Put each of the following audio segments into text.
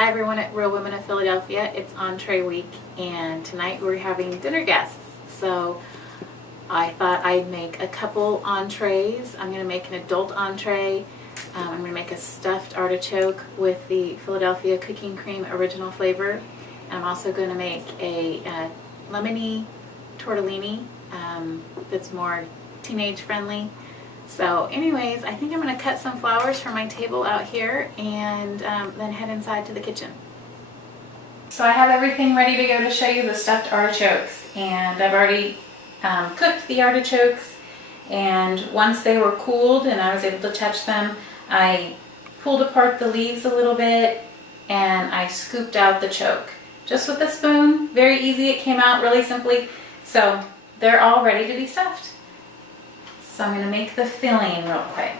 Hi everyone at Real Women of Philadelphia. It's entree week and tonight we're having dinner guests. So I thought I'd make a couple entrees. I'm going to make an adult entree. I'm going to make a stuffed artichoke with the Philadelphia cooking cream original flavor. And I'm also going to make a lemony tortellini that's more teenage friendly. So anyways, I think I'm going to cut some flowers for my table out here and then head inside to the kitchen. So I have everything ready to go to show you the stuffed artichokes, and I've already cooked the artichokes, and once they were cooled and I was able to touch them, I pulled apart the leaves a little bit and I scooped out the choke. Just with a spoon, very easy, it came out really simply. So they're all ready to be stuffed. So I'm going to make the filling real quick.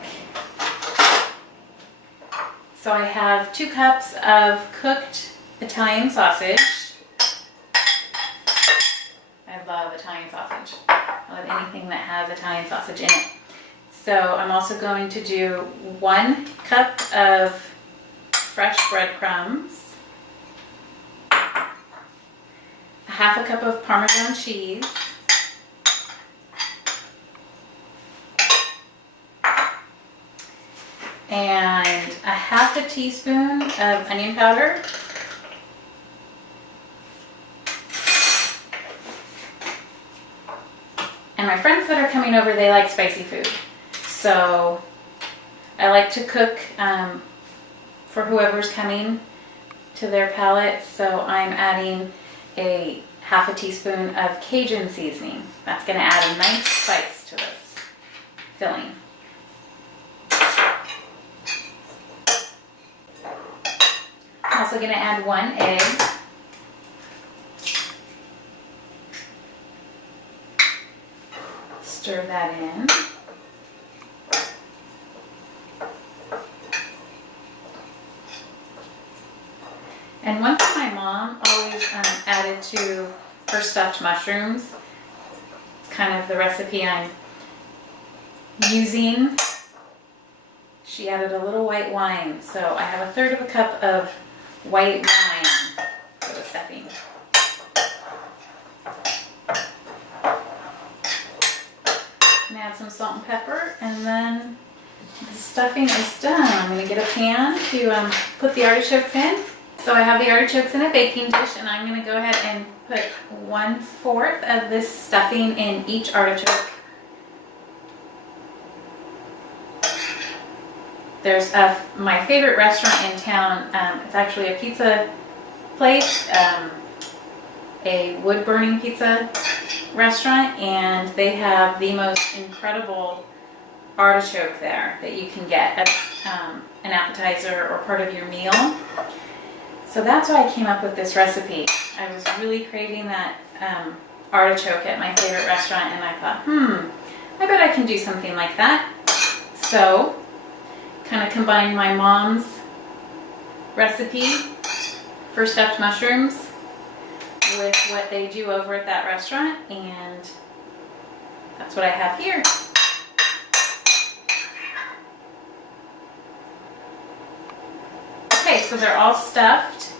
So I have 2 cups of cooked Italian sausage. I love Italian sausage. I love anything that has Italian sausage in it. So I'm also going to do 1 cup of fresh breadcrumbs, a half a cup of Parmesan cheese, and a half a teaspoon of onion powder, and my friends that are coming over, they like spicy food, so I like to cook for whoever's coming to their palate. So I'm adding a half a teaspoon of Cajun seasoning. That's going to add a nice spice to this filling. I'm also going to add 1 egg. Stir that in. And one thing my mom always added to her stuffed mushrooms, it's kind of the recipe I'm using. She added a little white wine. So I have 1/3 cup of white wine for the stuffing. And add some salt and pepper, and then the stuffing is done. I'm going to get a pan to put the artichokes in. So I have the artichokes in a baking dish, and I'm going to go ahead and put 1/4 of this stuffing in each artichoke. There's my favorite restaurant in town. It's actually a pizza place, a wood-burning pizza restaurant, and they have the most incredible artichoke there that you can get as an appetizer or part of your meal. So that's why I came up with this recipe. I was really craving that artichoke at my favorite restaurant, and I thought, I bet I can do something like that. So kind of combine my mom's recipe for stuffed mushrooms with what they do over at that restaurant, and that's what I have here. Okay, so they're all stuffed.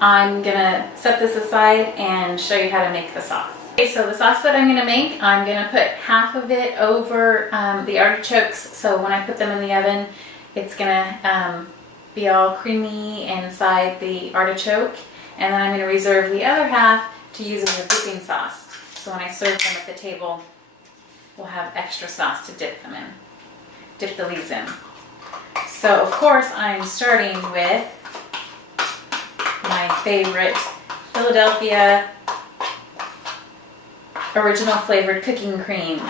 I'm gonna set this aside and show you how to make the sauce. Okay, so the sauce that I'm going to make, I'm going to put half of it over the artichokes, so when I put them in the oven, it's going to be all creamy inside the artichoke, and then I'm going to reserve the other half to use as a dipping sauce. So when I serve them at the table, we'll have extra sauce to dip them in, dip the leaves in. So of course I'm starting with my favorite Philadelphia original flavored cooking cream.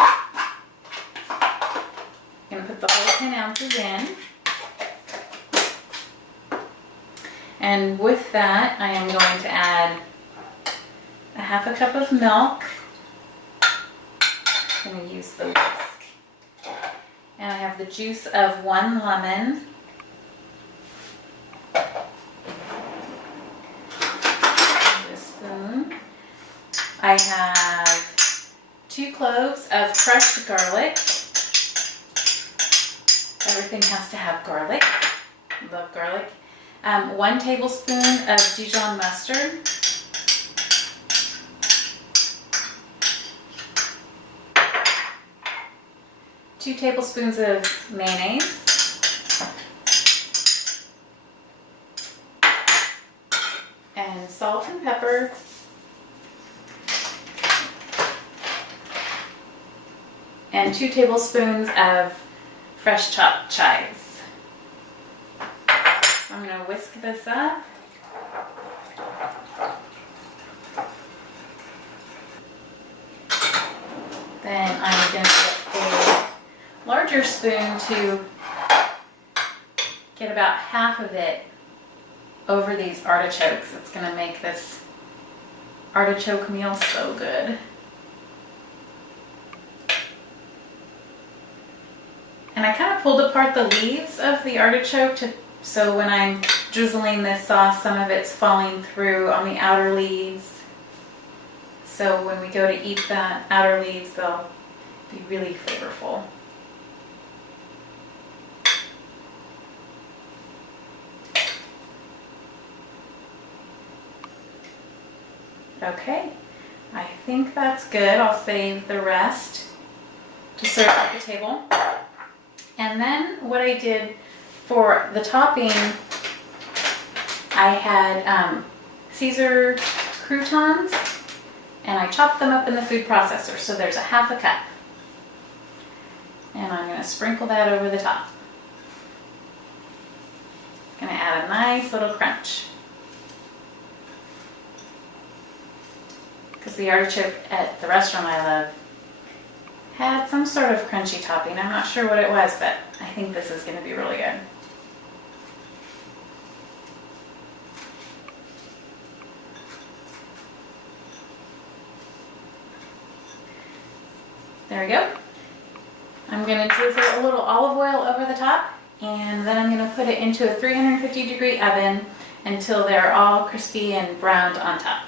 I'm going to put the whole 10 ounces in. And with that, I am going to add a half a cup of milk. I'm going to use the whisk. And I have the juice of 1 lemon. A spoon. I have 2 cloves of crushed garlic. Everything has to have garlic. Love garlic. 1 tablespoon of Dijon mustard. 2 tablespoons of mayonnaise. And salt and pepper. And 2 tablespoons of fresh chopped chives. So I'm going to whisk this up. Then I'm going to get a larger spoon to get about half of it over these artichokes. It's going to make this artichoke meal so good. And I kind of pulled apart the leaves of the artichoke so when I'm drizzling this sauce, some of it's falling through on the outer leaves. So when we go to eat the outer leaves, they'll be really flavorful. Okay, I think that's good. I'll save the rest to serve at the table. And then what I did for the topping, I had Caesar croutons, and I chopped them up in the food processor, so there's a half a cup. And I'm going to sprinkle that over the top. Going to add a nice little crunch. Because the artichoke at the restaurant I love had some sort of crunchy topping. I'm not sure what it was, but I think this is going to be really good. There we go. I'm going to drizzle a little olive oil over the top, and then I'm going to put it into a 350-degree oven until they're all crispy and browned on top.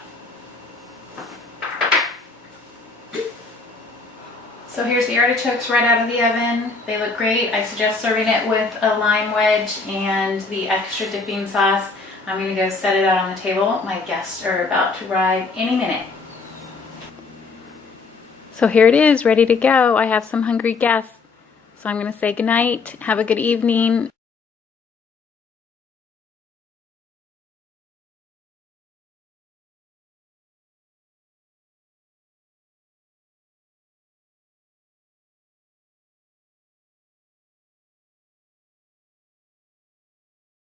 So here's the artichokes right out of the oven. They look great. I suggest serving it with a lime wedge and the extra dipping sauce. I'm going to go set it out on the table. My guests are about to arrive any minute. So here it is, ready to go. I have some hungry guests. So I'm going to say goodnight. Have a good evening.